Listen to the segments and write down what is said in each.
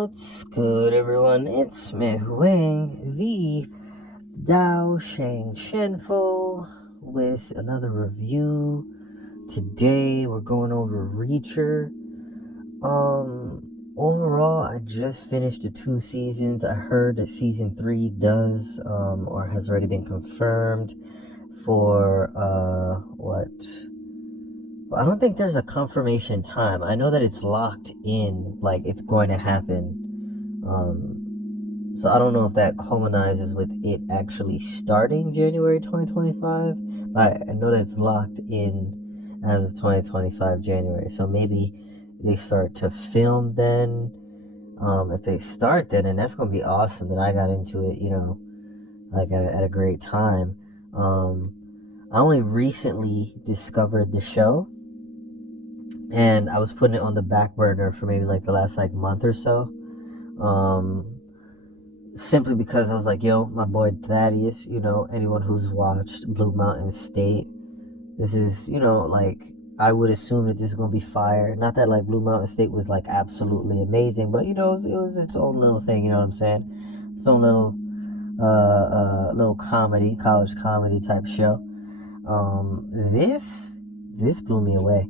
What's good, everyone? It's Meihouwang, the Dou-zhansheng-fo, with another review. Today we're going over Reacher. Overall, I just finished the 2 seasons. I heard that season 3 does, or has already been confirmed for, I don't think there's a confirmation time. I know that it's locked in, like it's going to happen. So I don't know if that culminizes with it actually starting January 2025, but I know that it's locked in as of 2025 January. So maybe they start to film then. If they start then, and that's gonna be awesome. Then I got into it, like at a great time. I only recently discovered the show, and I was putting it on the back burner for maybe like the last like month or so. Simply because I was like, yo, my boy Thaddeus, anyone who's watched Blue Mountain State, this is, like, I would assume that this is going to be fire. Not that, like, Blue Mountain State was, like, absolutely amazing, but, it was its own little thing, you know what I'm saying? Its own little comedy, college comedy type show. This blew me away.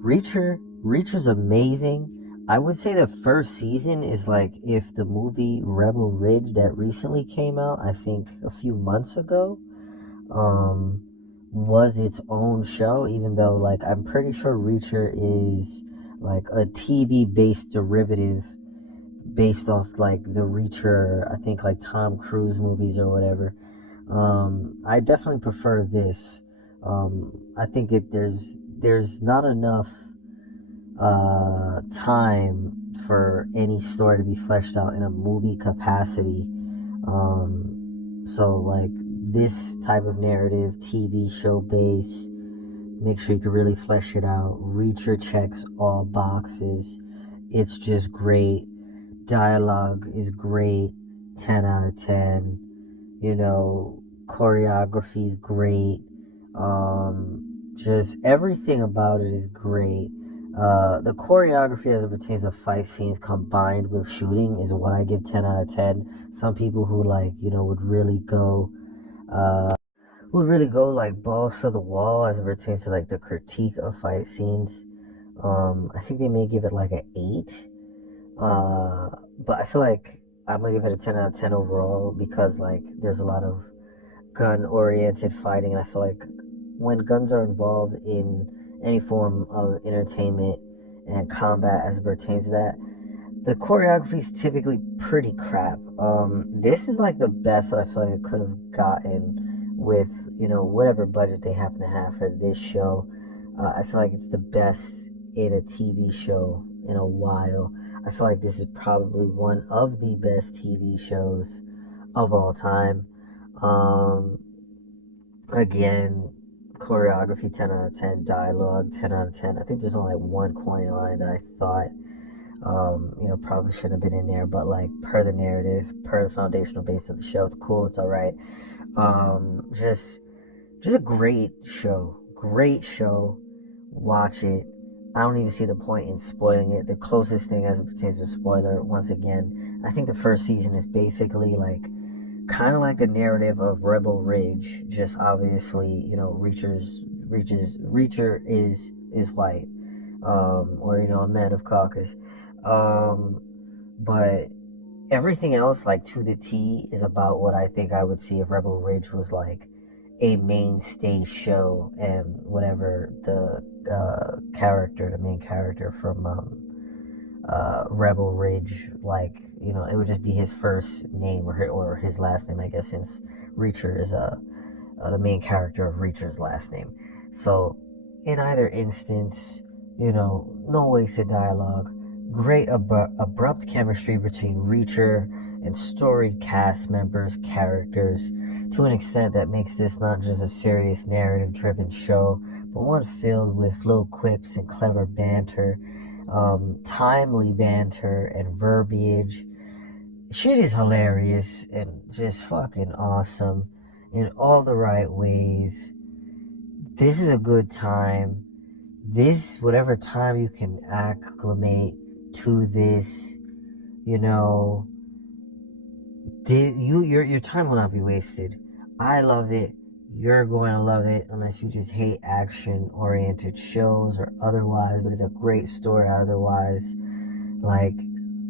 Reacher's amazing. I would say the first season is like if the movie Rebel Ridge that recently came out, I think a few months ago, was its own show, even though like I'm pretty sure Reacher is like a TV based derivative based off like the Reacher, I think like Tom Cruise movies or whatever. I definitely prefer this. I think there's not enough time for any story to be fleshed out in a movie capacity. So like this type of narrative, TV show base, make sure you can really flesh it out. Reacher checks all boxes. It's just great. Dialogue is great. 10 out of 10. Choreography is great. Just everything about it is great. The choreography as it pertains to fight scenes combined with shooting is what I give 10 out of 10. Some people who would really go like balls to the wall as it pertains to like the critique of fight scenes. I think they may give it like an 8. But I feel like I'm gonna give it a 10 out of 10 overall because like there's a lot of gun oriented fighting, and I feel like when guns are involved in any form of entertainment and combat as it pertains to that, the choreography is typically pretty crap. This is like the best that I feel like I could have gotten with, whatever budget they happen to have for this show. I feel like it's the best in a TV show in a while. I feel like this is probably one of the best TV shows of all time. Again, choreography 10 out of 10, dialogue 10 out of 10. I think there's only like one corny line that I thought probably shouldn't have been in there, but like per the narrative, per the foundational base of the show, it's cool, it's all right. Just a great show. Great show. Watch it. I don't even see the point in spoiling it. The closest thing as it pertains to spoiler, once again, I think the first season is basically like kind of like the narrative of Rebel Ridge, just obviously, Reacher is white, or a man of caucus, but everything else, like to the T, is about what I think I would see if Rebel Ridge was like a mainstay show, and whatever the main character from Rebel Ridge, like, it would just be his first name or his last name, I guess, since Reacher is the main character of Reacher's last name. So, in either instance, no wasted dialogue, great abrupt chemistry between Reacher and storied cast members, characters, to an extent that makes this not just a serious narrative-driven show, but one filled with little quips and clever banter. Timely banter and verbiage. Shit is hilarious and just fucking awesome in all the right ways. This is a good time. Whatever time you can acclimate to this, You know, your time will not be wasted. I love it. You're going to love it unless you just hate action-oriented shows or otherwise. But it's a great story otherwise. Like,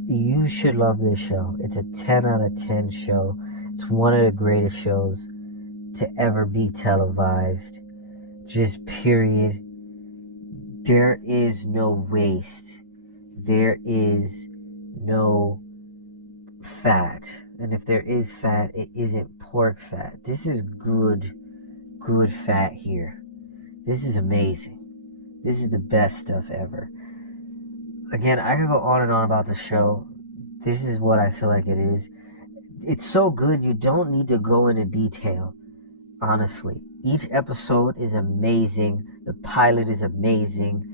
you should love this show. It's a 10 out of 10 show. It's one of the greatest shows to ever be televised. Just period. There is no waste. There is no fat. And if there is fat, it isn't pork fat. This is good fat here. This is amazing. This is the best stuff ever. Again, I could go on and on about the show. This is what I feel like it is. It's so good, you don't need to go into detail. Honestly, each episode is amazing. The pilot is amazing.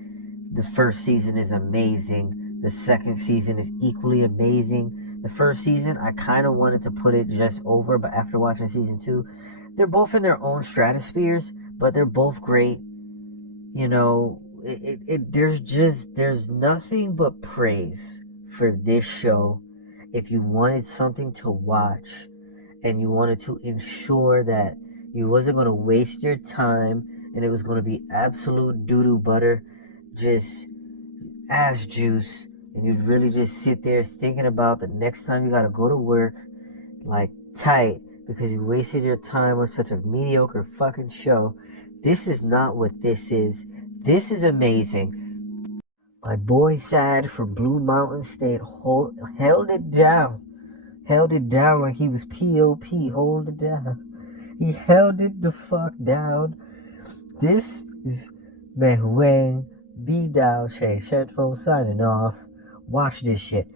The first season is amazing. The second season is equally amazing. The first season, I kind of wanted to put it just over, but after watching season 2, they're both in their own stratospheres, but they're both great. You know, there's nothing but praise for this show. If you wanted something to watch and you wanted to ensure that you wasn't going to waste your time and it was going to be absolute doo-doo butter, just ass juice, and you'd really just sit there thinking about the next time you got to go to work like tight because you wasted your time on such a mediocre fucking show. This is not what this is. This is amazing. My boy Thad from Blue Mountain State held it down. Held it down like he was P.O.P. Hold it down. He held it the fuck down. This is MEIHOUWANG, Dou-zhansheng-fo signing off. Watch this shit.